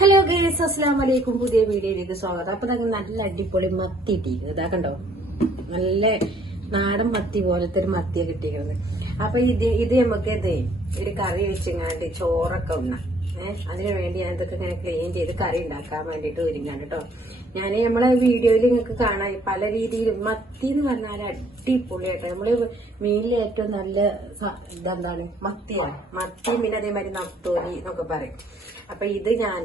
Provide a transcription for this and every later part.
Hello guys അസ്സാം വലൈക്കും പുതിയ വീഡിയോയിലേക്ക് സ്വാഗതം. അപ്പൊ ഞങ്ങൾ നല്ല അടിപൊളി മത്തി ഇട്ടിരിക്കുന്നത് ഇതാ കണ്ടോ? നല്ല നാടൻ മത്തി പോലത്തെ ഒരു മത്തിയാണ് കിട്ടിയിരിക്കുന്നത്. അപ്പൊ ഇത് ഇത് നമുക്ക് ഇതേ ഒരു കറി വെച്ചിങ്ങാണ്ട് ചോറൊക്കെ ഉണ്ണ. അതിനു വേണ്ടി ഞാൻ ഇതൊക്കെ ഇങ്ങനെ ക്ലീൻ ചെയ്ത് കറി ഉണ്ടാക്കാൻ വേണ്ടിട്ട് ഒരുങ്ങാണ് കേട്ടോ ഞാൻ നമ്മളെ വീഡിയോയിൽ നിങ്ങൾക്ക് കാണാം പല രീതിയിലും മത്തി എന്ന് പറഞ്ഞാൽ അടിപൊളിയായിട്ട് നമ്മൾ മീനിലെ ഏറ്റവും നല്ല ഇതെന്താണ്? മത്തിയാണ് മത്തി പിന്നെ അതേമാതിരി നത്തോലി എന്നൊക്കെ പറയും. അപ്പൊ ഇത് ഞാൻ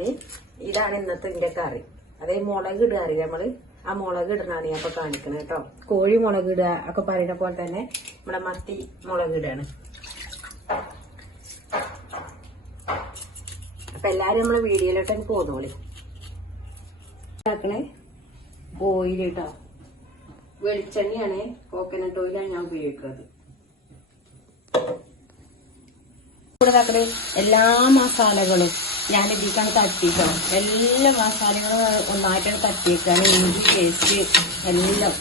ഇതാണ് ഇന്നത്തെ എന്റെ കറി. അതേ മുളക് ഇടുക അറിയാം നമ്മൾ? ആ മുളക് ഇടണാണ് ഞാൻ ഇപ്പൊ കാണിക്കുന്നത് കേട്ടോ കോഴി മുളക് ഇടുക ഒക്കെ പറയുന്ന പോലെ തന്നെ നമ്മുടെ മത്തി മുളക് ഇടാണ് അപ്പൊ എല്ലാരും നമ്മൾ വീഡിയോയിലോട്ട് എനിക്ക് പോന്നോളി. ഉണ്ടാക്കണേ ഓയിൽ കേട്ടോ വെളിച്ചെണ്ണയാണ്. കോക്കനട്ട് ഓയിലാണ് ഞാൻ ഉപയോഗിക്കുന്നത്. എല്ലാ മസാലകളും ഞാൻ ഇതിക്കാണ് തട്ടിട്ടോ എല്ലാ മസാലകളും ഒന്നായിട്ടാണ് തട്ടിയേക്കാണ്. ഇഞ്ചി പേസ്റ്റ് എല്ലാം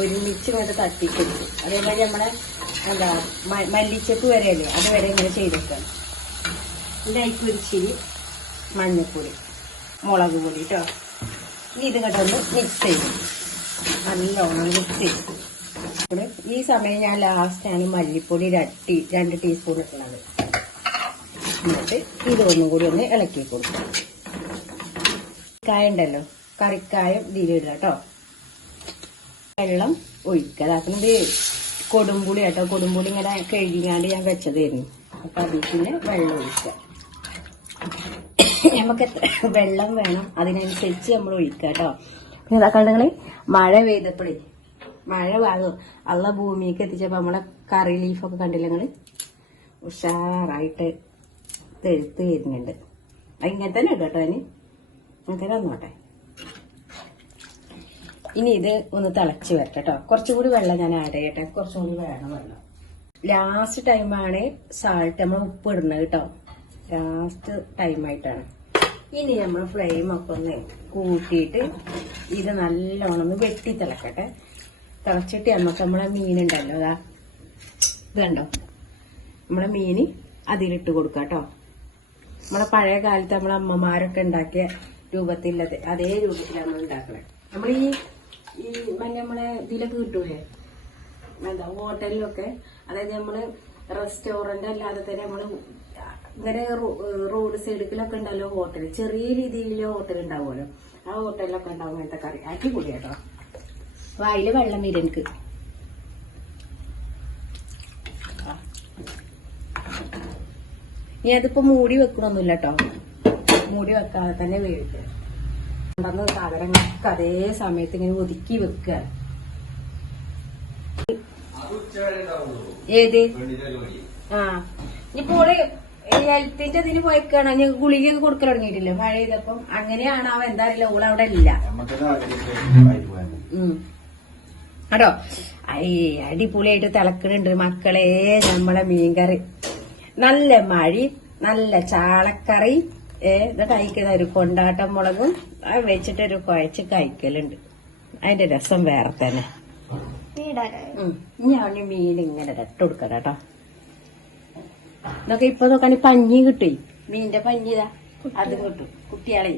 ഒരുമിച്ച് കൊണ്ട് തട്ടിക്കും അതേപോലെ നമ്മളെ എന്താ മല്ലിച്ചപ്പ് വരെയല്ലേ അത് വരെ ഇങ്ങനെ ചെയ്തേക്കാണ്. ഇതിലേക്ക് ഒരു ഇച്ചിരി മഞ്ഞൾപ്പൊടി മുളക് പൊടി കേട്ടോ ഇനി ഇത് കേട്ടോ ഒന്ന് മിക്സ് ചെയ്യും നല്ലോണം മിക്സ് ചെയ്യും ഈ സമയം ഞാൻ ലാസ്റ്റാണ് മല്ലിപ്പൊടി രട്ടി രണ്ട് ടീസ്പൂൺ ഇട്ടുള്ളത്. എന്നിട്ട് ഇതൊന്നും കൂടി ഒന്ന് ഇളക്കി കൊടുക്കും കായ ഉണ്ടല്ലോ കറിക്കായം ഇതിലിടുക കേട്ടോ വെള്ളം ഒഴിക്കുക. അതാക്കുന്നത് കൊടുമ്പുളി കേട്ടോ കൊടുമ്പുളി ഇങ്ങനെ കഴുകിങ്ങാണ്ട് ഞാൻ വെച്ചതായിരുന്നു. അപ്പൊ അതിൽ പിന്നെ വെള്ളം ഒഴിക്കുക. നമുക്ക് വെള്ളം വേണം അതിനനുസരിച്ച് നമ്മൾ ഒഴിക്കുക കേട്ടോ. പിന്നെ ഇതാ കണ്ടങ്ങൾ മഴ പെയ്തപ്പോഴേ മഴ വാങ്ങും. അള്ള ഭൂമിക്ക് എത്തിച്ചപ്പോ നമ്മളെ കറി ലീഫൊക്കെ കണ്ടില്ല നിങ്ങൾ? ഉഷാറായിട്ട് തെഴുത്ത് വരുന്നുണ്ട്. ഇങ്ങനെ തന്നെ കേട്ടോ അതിന്. ഇങ്ങനെ വന്നോട്ടെ. ഇനി ഇത് ഒന്ന് തിളച്ച് വരട്ടെ കേട്ടോ. കുറച്ചുകൂടി വെള്ളം ഞാൻ ആഡ് ചെയ്യട്ടെ. കുറച്ചും കൂടി വേണം വെള്ളം. ലാസ്റ്റ് ടൈമാണ് സാൾട്ട് നമ്മൾ ഉപ്പ് ഇടുന്നത് കേട്ടോ. ലാസ്റ്റ് ടൈമായിട്ടാണ് ഇനി നമ്മൾ ഫ്ലെയിം ഒക്കെ ഒന്ന് കൂട്ടിയിട്ട് ഇത് നല്ലോണം ഒന്ന് വെട്ടി തിളക്കട്ടെ. തിളച്ചിട്ട് നമുക്ക് നമ്മളെ മീനുണ്ടല്ലോ അതാ ഇതുണ്ടോ നമ്മളെ മീന് അതിലിട്ട് കൊടുക്കുക കേട്ടോ. നമ്മളെ പഴയ കാലത്ത് നമ്മളെ അമ്മമാരൊക്കെ ഉണ്ടാക്കിയ രൂപത്തിലത് അതേ രൂപത്തിലാണ് നമ്മൾ ഉണ്ടാക്കുന്നത് നമ്മൾ ഈ ഈ മറ്റേ നമ്മളെ ഇതിലൊക്കെ കിട്ടൂലേ? എന്താ ഹോട്ടലിലൊക്കെ. അതായത് നമ്മൾ റെസ്റ്റോറന്റ് അല്ലാതെ തന്നെ നമ്മൾ ഇങ്ങനെ റോഡ് സൈഡിലൊക്കെ ഉണ്ടല്ലോ ഹോട്ടൽ ചെറിയ രീതിയിലുള്ള ഹോട്ടൽ ഉണ്ടാവുമല്ലോ. ആ ഹോട്ടലിലൊക്കെ ഉണ്ടാവും അങ്ങനത്തെ കറി. അടിപൊളി കേട്ടോ വായിൽ വെള്ളം വരും എനിക്ക്. ഇനി അതിപ്പോ മൂടി വെക്കണമൊന്നുമില്ല കേട്ടോ മൂടി വെക്കാതെ തന്നെ വേവിക്കുക. കൊണ്ടുവന്ന സാധനങ്ങളൊക്കെ അതേ സമയത്ത് ഇങ്ങനെ ഒതുക്കി വെക്കുക. ഏത്? ആ. ഇനിയിപ്പോൾ ഹെൽത്തിന്റെ ഇതിന് പോയിക്കാണ്. ഞാൻ ഗുളിക കൊടുക്കൽ തുടങ്ങിയിട്ടില്ല. മഴ ചെയ്തപ്പം അങ്ങനെയാണ് അവൻ. എന്താ അറിയില്ല. ഓൾ അവിടെ ഇല്ല. കേട്ടോ ഐ അടിപൊളിയായിട്ട് തിളക്കണുണ്ട് മക്കളെ. നമ്മളെ മീൻകറി. നല്ല മഴി നല്ല ചാളക്കറി. ഏ ഇത് കഴിക്കുന്ന ഒരു കൊണ്ടാട്ടം മുളകും അത് വെച്ചിട്ട് ഒരു കുഴച്ച് കഴിക്കലുണ്ട്. അതിന്റെ രസം വേറെ തന്നെ. ഇനി അവന് മീൻ ഇങ്ങനെ ഇട്ട് കേട്ടോ. ഇതൊക്കെ ഇപ്പൊ നോക്കാണി പഞ്ഞി കിട്ടി. മീനിന്റെ പഞ്ഞി ഇതാ. അത് കിട്ടും. കുട്ടികളെ.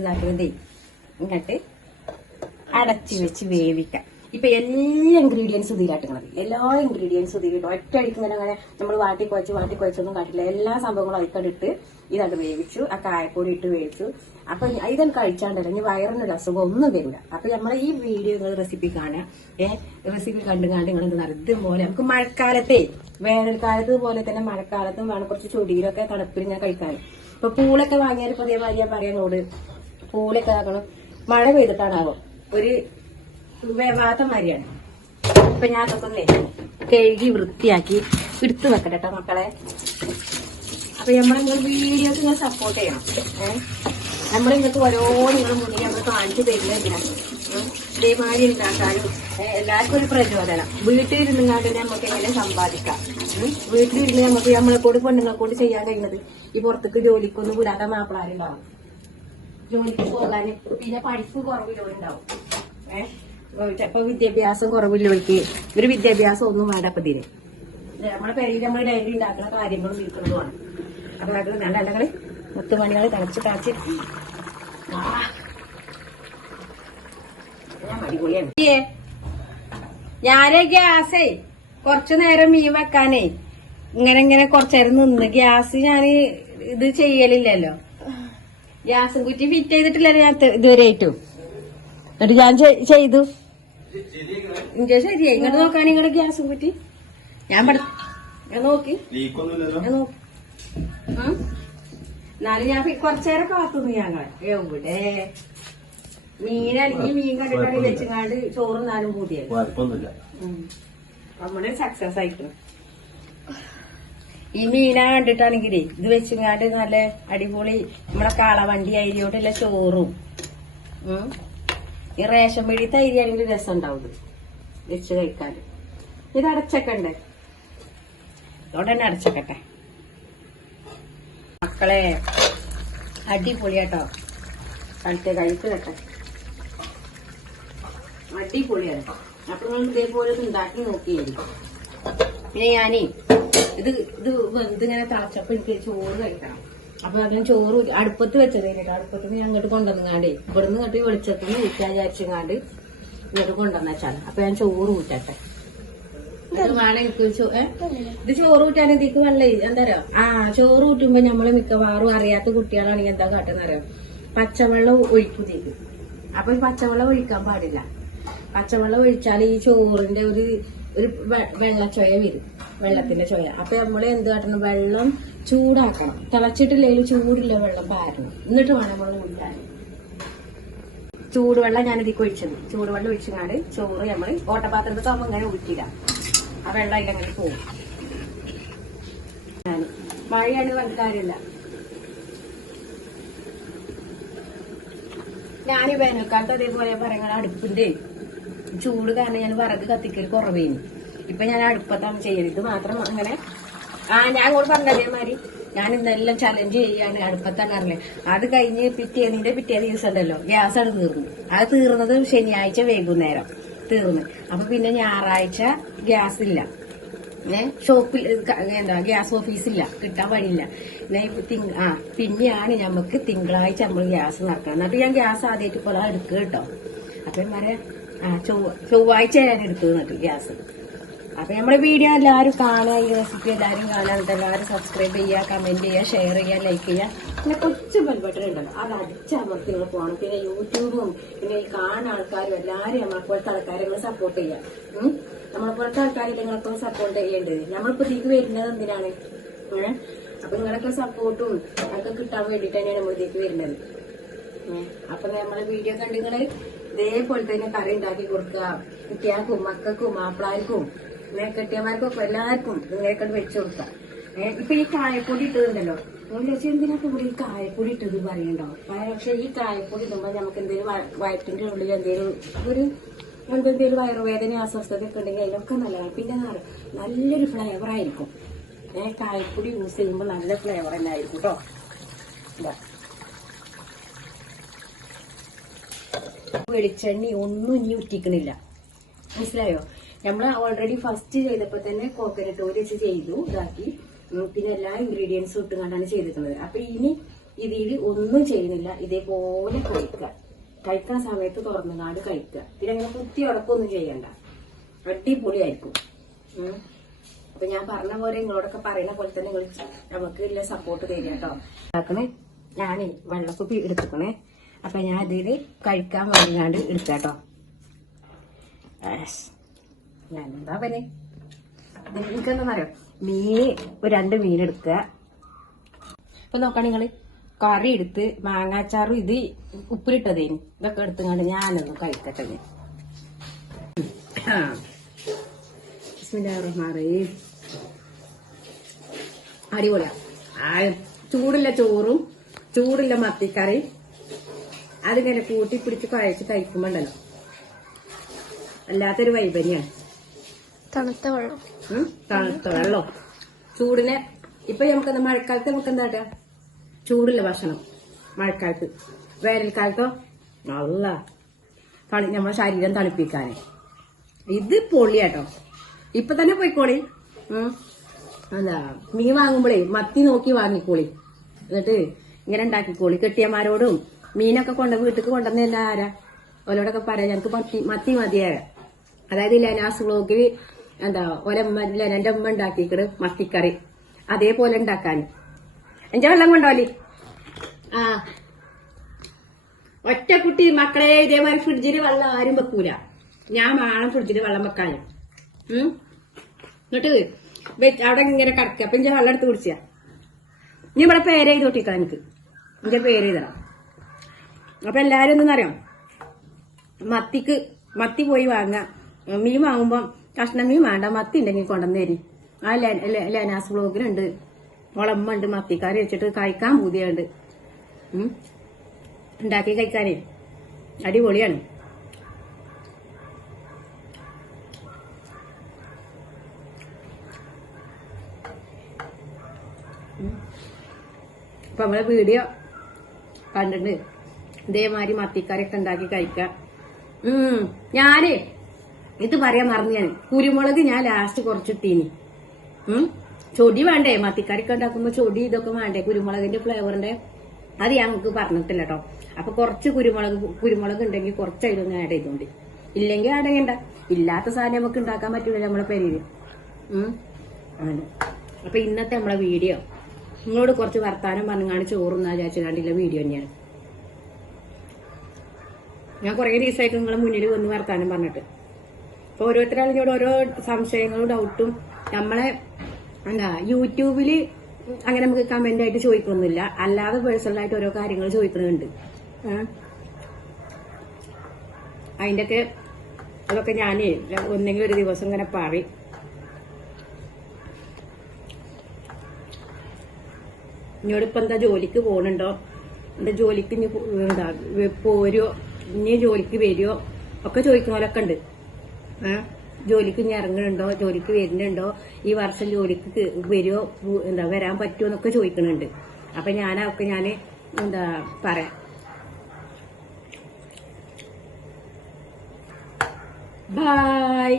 ഇതാക്കുന്നതേ ഇങ്ങോട്ട് അടച്ചു വെച്ച് വേവിക്കാം. ഇപ്പൊ എല്ലാ ഇൻഗ്രീഡിയൻസും ഇതിലാട്ടുന്നത് എല്ലാ ഇൻഗ്രീഡിയൻസും ഇതിലിട്ട് ഒറ്റ അടിക്കുന്നതിനെ അങ്ങനെ നമ്മൾ വാട്ടി കുഴച്ച് വാട്ടി കുഴച്ചൊന്നും കാട്ടില്ല. എല്ലാ സംഭവങ്ങളും അതിക്കടിട്ട് ഇതങ്ങ് വേവിച്ചു ആ കായപ്പൊടി ഇട്ട് വേവിച്ചു. അപ്പൊ ഇതൊന്നും കഴിച്ചാണ്ടല്ല ഇനി വയറിനൊരു അസുഖം ഒന്നും വരില്ല. അപ്പൊ നമ്മളെ ഈ വീഡിയോ നിങ്ങൾ റെസിപ്പി കാണുക. ഏഹ് റെസിപ്പി കണ്ടു കണ്ട് നിങ്ങൾ എന്താ ഇതുപോലെ നമുക്ക് മഴക്കാലത്തെ വേനൽക്കാലത്ത് പോലെ തന്നെ മഴക്കാലത്തും വേണം കുറച്ച് ചൊടിയിലൊക്കെ തണുപ്പിൽ ഞാൻ കഴിക്കാൻ. ഇപ്പൊ പൂളൊക്കെ വാങ്ങിയാൽ പുതിയ ഭാര്യ പറയാനോട് പൂളൊക്കെ ആക്കണം. മഴ പെയ്തിട്ടാണാവോ? ഒരു വേവാത്ത മാതിരിയാണ്. ഇപ്പൊ ഞാൻ അതൊക്കെ കഴുകി വൃത്തിയാക്കി എടുത്തു വെക്കട്ടെ മക്കളെ. അപ്പൊ നമ്മൾ നിങ്ങൾ വീഡിയോസ് ഇങ്ങനെ സപ്പോർട്ട് ചെയ്യണം. ഏഹ് നമ്മൾ നിങ്ങൾക്ക് ഓരോ നിങ്ങൾ മുന്നിൽ നമ്മൾ കാണിച്ചു ഇതിനാണ് ഇതേമാതിരി ഉണ്ടാക്കാനും എല്ലാവർക്കും ഒരു പ്രചോദനം. വീട്ടിലിരുന്നാണ്ട് നമുക്ക് എങ്ങനെ സമ്പാദിക്കാം. വീട്ടിലിരുന്ന് നമുക്ക് നമ്മളെ കൂടി പെണ്ണുങ്ങളെ കൂടി ചെയ്യാൻ കഴിയുന്നത് ഈ പുറത്തേക്ക് ജോലിക്കൊന്നും കൂടാതെ മാപ്പിളാരുണ്ടാവും. ജോലിക്ക് പോകാന് പിന്നെ പഠിപ്പ് കുറവില്ലോ ഏഹ് ചിലപ്പോ വിദ്യാഭ്യാസം കുറവില്ലോർക്ക് ഒരു വിദ്യാഭ്യാസം ഒന്നും വേണ്ട അപ്പൊ തീരെ നമ്മളെ പെരയിൽ നമ്മൾ ഡയറി ഉണ്ടാക്കുന്ന കാര്യങ്ങളും നിൽക്കുന്നതുമാണ് അത് നല്ല അല്ലെങ്കിൽ മുത്തുമണികൾ തിളച്ച് തിളച്ച്. ഞാൻ ഗ്യാസേ കുറച്ചു നേരം മീൻ വെക്കാനേ. ഇങ്ങനെ ഇങ്ങനെ കുറച്ചേരം നിന്ന് ഗ്യാസ് ഞാൻ ഇത് ചെയ്യലില്ലല്ലോ. ഗ്യാസും കുറ്റി ഫിറ്റ് ചെയ്തിട്ടില്ലല്ലോ ഞാൻ ഇതുവരെ ആയിട്ടും എന്നിട്ട് ഞാൻ ചെയ്തു. ഇന്റെ ശരിയായി. ഇങ്ങോട്ട് നോക്കാൻ ഇങ്ങോട്ട് ഗ്യാസും കുറ്റി. ഞാൻ ഞാൻ നോക്കി. ഞാൻ നോക്കി. എന്നാലും ഞാൻ കുറച്ചേരം കാത്തുന്നു ഞങ്ങൾ എവിടെ? മീനല്ലെങ്കിൽ മീൻ കണ്ടിട്ടാണ് വെച്ചങ്ങാണ്ട് ചോറും നാലും കൂടിയത് നമ്മുടെ നമ്മൾ സക്സസ് ആയിക്കണം ഈ മീന കണ്ടിട്ടാണെങ്കിൽ ഇത് വെച്ചങ്ങാണ്ട് നല്ല അടിപൊളി നമ്മളെ കാളവണ്ടി അരിയോട്ടുള്ള ചോറും. ഈ റേഷൻ പിടി തൈരിയാണെങ്കിൽ രസം ഉണ്ടാവും വെച്ച് കഴിക്കാൻ ഇത് അടച്ചക്കണ്ടേ അതോടെ തന്നെ അടച്ചക്കട്ടെ മക്കളെ അടിപൊളിയാട്ടോ. അടുത്ത കഴിച്ച് കേട്ടെ അടിപൊളിയാണ് അപ്പൊ നിങ്ങൾ ഇതേപോലെ ഉണ്ടാക്കി നോക്കിയായിരിക്കും. പിന്നെ ഞാനേ ഇത് ഇത് വെന്ത് ഇങ്ങനെ തിളച്ചപ്പോ എനിക്ക് ചോറ് കഴിക്കണം. അപ്പൊ അതിന് ചോറ് അടുപ്പത്ത് വെച്ചത് കേട്ടോ. അടുപ്പത്ത് ഞാൻ അങ്ങോട്ട് കൊണ്ടുവന്നാണ്ടേ ഇവിടുന്ന് ഇങ്ങോട്ട് വെളിച്ചത്തിന് വിളിക്കാൻ വിചാരിച്ചങ്ങാണ്ട് ഇങ്ങോട്ട് കൊണ്ടുവന്നാൽ അപ്പൊ ഞാൻ ചോറ് ഊറ്റട്ടെ. ഇത് ചോറ് കൂട്ടാൻ ഇതിക്ക് വെള്ളേ? എന്താ ആ. ചോറ് ഊറ്റുമ്പോ നമ്മൾ മിക്കവാറും അറിയാത്ത കുട്ടികളാണെങ്കിൽ എന്താ കാട്ടുന്നറിയാം? പച്ചവെള്ളം ഒഴിക്കും ഇതിക്ക്. അപ്പൊ പച്ചവെള്ളം ഒഴിക്കാൻ പാടില്ല. പച്ചവെള്ളം ഒഴിച്ചാൽ ഈ ചോറിന്റെ ഒരു ഒരു വെള്ളച്ചൊയ വരും. വെള്ളത്തിന്റെ ചൊയ. അപ്പൊ നമ്മൾ എന്ത് കാട്ടണം? വെള്ളം ചൂടാക്കണം. തിളച്ചിട്ടില്ലെങ്കിൽ ചൂടുള്ള വെള്ളം പാരണം. എന്നിട്ട് വേണം നമ്മൾ കൂട്ടാൻ ചൂടുവെള്ളം ഞാൻ ഇതിക്ക് ഒഴിച്ചത്. ചൂടുവെള്ളം ഒഴിച്ചങ്ങാണ്ട് ചോറ് നമ്മൾ ഓട്ടപാത്രത്തിൽ അങ്ങനെ ഇങ്ങനെ ഊറ്റിയിടാം. ആ വെള്ളം അതിലങ്ങനെ പോകും മഴയാണ് കാര്യമില്ല. ഞാൻ വേനൽക്കാലത്ത് അതേപോലെ പറയുന്നത് അടുപ്പിന്റെ ചൂട് കാരണം ഞാൻ വിറക് കത്തിക്കൽ കുറവേനു. ഇപ്പൊ ഞാൻ അടുപ്പത്താണ് ചെയ്യൽ. ഇത് മാത്രം അങ്ങനെ ആ ഞാൻ കൂടെ പറഞ്ഞ അതേമാതിരി ഞാൻ ഇന്നെല്ലാം ചലഞ്ച് ചെയ്യാണ് അടുപ്പത്താണ് അറിഞ്ഞത് അത് കഴിഞ്ഞ് പിറ്റേന്നിന്റെ പിറ്റേ ദിവസം ഉണ്ടല്ലോ ഗ്യാസ് അത് തീർന്നു. അത് തീർന്നത് ശനിയാഴ്ച വൈകുന്നേരം. തീർന്നു. അപ്പൊ പിന്നെ ഞായറാഴ്ച ഗ്യാസ് ഇല്ല ഷോപ്പിൽ എന്താ ഗ്യാസ് ഓഫീസില്ല. കിട്ടാൻ വഴിയില്ല. ആ പിന്നെയാണ് നമുക്ക് തിങ്കളാഴ്ച നമ്മൾ ഗ്യാസ് നടക്കണം എന്നിട്ട് ഞാൻ ഗ്യാസ് ആദ്യമായിട്ട് ഇപ്പോൾ എടുക്കുക കേട്ടോ. അപ്പൊ ഇമാരെ ആ ചൊവ്വ ചൊവ്വാഴ്ച ഞാൻ എടുത്തത് ഗ്യാസ്. അപ്പൊ നമ്മുടെ വീഡിയോ എല്ലാവരും കാണുക ഈ റെസിപ്പി എല്ലാവരും കാണാൻ എല്ലാവരും സബ്സ്ക്രൈബ് ചെയ്യുക കമന്റ് ചെയ്യുക ഷെയർ ചെയ്യുക ലൈക്ക് ചെയ്യുക. പിന്നെ കൊച്ചു ബെൽബട്ടൺ ഉണ്ടല്ലോ അത് അടിച്ചമർത്തി നിങ്ങൾ പോകണം പിന്നെ യൂട്യൂബും പിന്നെ ഈ കാണുന്ന ആൾക്കാരും എല്ലാവരും നമ്മളെ പോലത്തെ ആൾക്കാരെ നിങ്ങൾ സപ്പോർട്ട് ചെയ്യുക. നമ്മളെ പോലത്തെ ആൾക്കാരെ നിങ്ങൾക്കും സപ്പോർട്ട് ചെയ്യേണ്ടത്? നമ്മളിപ്പോ ഇതിലേക്ക് വരുന്നത് എന്തിനാണ്? അപ്പൊ നിങ്ങളൊക്കെ സപ്പോർട്ടും അതൊക്കെ കിട്ടാൻ വേണ്ടിട്ട് തന്നെയാണ് നമ്മൾ ഇതിക്ക് വരുന്നത്. അപ്പൊ നമ്മളെ വീഡിയോ കണ്ട് നിങ്ങൾ ഇതേപോലെ തന്നെ കറി ഉണ്ടാക്കി കൊടുക്കുക. കുട്ടിയാക്കും മക്കൾക്കും മാപ്പിളാർക്കും. പിന്നെ കെട്ടിയമാർക്കും ഒക്കെ എല്ലാവർക്കും ഇങ്ങനെയൊക്കെ വെച്ചു കൊടുക്കാം. ഇപ്പൊ ഈ കായപ്പൊടി ഇട്ടതുണ്ടല്ലോ. ചോദിച്ചാൽ എന്തിനാ കൂടി ഈ കായപ്പൊടി ഇട്ടത് പറയണ്ടോ? പക്ഷെ ഈ കായപ്പൊടി ഇടുമ്പോ നമുക്ക് എന്തെങ്കിലും വയറ്റിന്റെ ഉള്ളിൽ എന്തെങ്കിലും ഒരു നമുക്ക് എന്തെങ്കിലും വയറുവേദന അസ്വസ്ഥത ഒക്കെ ഉണ്ടെങ്കിൽ അതിനൊക്കെ നല്ലതാണ്. പിന്നെ നല്ലൊരു ഫ്ലേവർ ആയിരിക്കും. ഏഹ് കായപ്പൊടി യൂസ് ചെയ്യുമ്പോൾ നല്ല ഫ്ലേവർ തന്നെ ആയിരിക്കും കേട്ടോ വെളിച്ചെണ്ണ ഒന്നും ഇനി ഉറ്റിക്കണില്ല. മനസ്സിലായോ? നമ്മൾ ഓൾറെഡി ഫസ്റ്റ് ചെയ്തപ്പോ തന്നെ കോക്കനട്ട് ഓയിൽ വെച്ച് ചെയ്തു ഇതാക്കി. പിന്നെ എല്ലാ ഇൻഗ്രീഡിയൻസും ഇട്ടുകൊണ്ടാണ് ചെയ്തിട്ടുള്ളത്. അപ്പൊ ഇനി ഇതിൽ ഒന്നും ചെയ്യുന്നില്ല. ഇതേപോലെ കഴിക്കുക. കഴിക്കുന്ന സമയത്ത് തുറന്നുകാണ്ട് കഴിക്കുക. പിന്നെ അങ്ങനെ കുത്തി ഉടക്കൊന്നും ചെയ്യണ്ട. അടിപൊളിയായിരിക്കും. അപ്പൊ ഞാൻ പറഞ്ഞ പോലെ നിങ്ങളോടൊക്കെ പറയുന്ന പോലെ തന്നെ നിങ്ങൾ നമുക്ക് ഇല്ല സപ്പോർട്ട് തരിക കേട്ടോ. ഉണ്ടാക്കണേ ഞാനേ വെള്ളക്കുപ്പി എടുത്തുക്കണേ. അപ്പൊ ഞാൻ ഇതിൽ കഴിക്കാൻ വേണ്ടിങ്ങാണ്ട് എടുക്കാട്ടോ ഞാൻ എന്താ പനെ എനിക്കെന്താണെന്നറിയോ മീന് ഒരു രണ്ട് മീൻ എടുക്കുക. ഇപ്പൊ നോക്കാം നിങ്ങൾ. കറി എടുത്ത് മാങ്ങാച്ചാറും ഇത് ഉപ്പിലിട്ടതേനി. ഇതൊക്കെ എടുത്തുകൊണ്ട് ഞാനൊന്ന് കഴിക്കട്ടെ അടിപൊളിയ. ചൂടില്ല ചോറും ചൂടുള്ള മത്തിക്കറി. അതിങ്ങനെ കൂട്ടി പിടിച്ച് കുഴച്ച് കഴിക്കുമ്പോണ്ടല്ലോ അല്ലാത്തൊരു വൈബന്യാണ് തണുത്ത വെള്ളം. തണുത്ത വെള്ളം? ചൂടിനെ ഇപ്പൊ നമുക്ക് മഴക്കാലത്ത് നമുക്ക് എന്താ പറയാ ചൂടുള്ള ഭക്ഷണം മഴക്കാലത്ത്. വേനൽക്കാലത്തോ? നല്ല തണു നമ്മുടെ ശരീരം തണുപ്പിക്കാന്. ഇത് പൊള്ളിയാട്ടോ. ഇപ്പൊ തന്നെ പോയിക്കോളി. എന്താ മീൻ വാങ്ങുമ്പോഴേ മത്തി നോക്കി വാങ്ങിക്കോളി. എന്നിട്ട് ഇങ്ങനെ ഉണ്ടാക്കിക്കോളി. കെട്ടിയന്മാരോടും മീനൊക്കെ കൊണ്ട് വീട്ടിൽ കൊണ്ടുവന്നില്ല ആരാ? ഓലോടൊക്കെ പറയാം ഞങ്ങൾക്ക് മത്തി മത്തി മതിയായ അതായത് ഇല്ല ഞാൻ വ്ളോഗിൽ എന്താ ഒരമ്മ എന്റെ അമ്മ ഉണ്ടാക്കിക്കട് മത്തിക്കറി. അതേപോലെ ഉണ്ടാക്കാൻ. എന്റെ വെള്ളം കൊണ്ടോലി ആ. ഒറ്റ കുട്ടി മക്കളെ ഇതേമാതിരി ഫ്രിഡ്ജിൽ വെള്ളം ആരും വെക്കൂല. ഞാൻ വേണം ഫ്രിഡ്ജിൽ വെള്ളം വെക്കാനും. ഉം? എന്നിട്ട് അവിടെ ഇങ്ങനെ കിടക്കുക. അപ്പൊ ഞാൻ വെള്ളം എടുത്ത് കുടിച്ചാ. ഇനി ഇവിടെ പേര് ഒട്ടിക്കാം എനിക്ക്. എന്റെ പേര് എഴുതണം. അപ്പൊ എല്ലാരും എന്തെന്നറിയാം? മത്തിക്ക് മത്തി പോയി വാങ്ങാം. മീൻ വാങ്ങുമ്പോ കഷ്ണം മീൻ വേണ്ട മത്തി ഉണ്ടെങ്കിൽ കൊണ്ടുവന്നേരി ആ ലെ- ലെ- ലെനാസ് ബ്ലോഗിലുണ്ട്. മുളമ്മ ഉണ്ട് മത്തിക്കാരി വെച്ചിട്ട് കഴിക്കാൻ പൂതിയുണ്ട്. ഉണ്ടാക്കി കഴിക്കാനേ. അടിപൊളിയാണ്. അപ്പൊ നമ്മളെ വീഡിയോ കണ്ടിട്ട് ഇതേമാതിരി മത്തിക്കറിയൊക്കെ ഉണ്ടാക്കി കഴിക്കാം. ഞാൻ ഇത് പറയാൻ മറന്നു ഞാൻ. കുരുമുളക് ഞാൻ ലാസ്റ്റ് കുറച്ചിട്ടീനി. ചൊടി വേണ്ടേ? മത്തിക്കറിക്ക് ഉണ്ടാക്കുമ്പോ ചൊടി ഇതൊക്കെ വേണ്ടേ? കുരുമുളകിന്റെ ഫ്ലേവറിന്റെ അത് നമുക്ക് പറഞ്ഞിട്ടില്ല കേട്ടോ അപ്പൊ കുറച്ച് കുരുമുളക് കുരുമുളക് ഉണ്ടെങ്കിൽ കുറച്ച് അതിലൊന്ന് ആഡ് ചെയ്തോണ്ട്. ഇല്ലെങ്കിൽ ആഡ് ചെയ്യണ്ട. ഇല്ലാത്ത സാധനം നമുക്ക് ഉണ്ടാക്കാൻ പറ്റൂല നമ്മളെ പെരയിൽ ഉം? അങ്ങനെ അപ്പൊ ഇന്നത്തെ നമ്മളെ വീഡിയോ നിങ്ങളോട് കുറച്ച് വർത്താനം പറഞ്ഞാണ് ചോറുന്നാ വിചാരിച്ചാണ്ടില്ല വീഡിയോ തന്നെയാണ്. ഞാൻ കുറേ ദിവസമായിട്ട് നിങ്ങളെ മുന്നിൽ വന്ന് വർത്താനം പറഞ്ഞിട്ട്. അപ്പൊ ഓരോരുത്തരാളിനോട് ഓരോ സംശയങ്ങളും ഡൗട്ടും നമ്മളെ എന്താ യൂട്യൂബിൽ അങ്ങനെ നമുക്ക് കമന്റ് ആയിട്ട് ചോദിക്കണമെന്നില്ല അല്ലാതെ പേഴ്സണലായിട്ട് ഓരോ കാര്യങ്ങൾ ചോദിക്കുന്നുണ്ട്. അതിന്റെ ഒക്കെ അതൊക്കെ ഞാൻ ഒന്നെങ്കിലും ഒരു ദിവസം ഇങ്ങനെ പറയും. ഇനിയോടിപ്പോ എന്താ ജോലിക്ക് പോണുണ്ടോ? എന്താ ജോലിക്ക് ഇനി എന്താ പോരോ? ഇനി ജോലിക്ക് വരുമോ ഒക്കെ ചോദിക്കുന്നവരൊക്കെ ഉണ്ട്. ജോലിക്ക് ഇനി ഇറങ്ങുന്നുണ്ടോ? ജോലിക്ക് വരുന്നുണ്ടോ? ഈ വർഷം ജോലിക്ക് വരുമോ എന്താ വരാൻ പറ്റുമോ എന്നൊക്കെ ചോദിക്കുന്നുണ്ട് അപ്പൊ ഞാനൊക്കെ ഞാൻ എന്താ പറയാം. ബായ്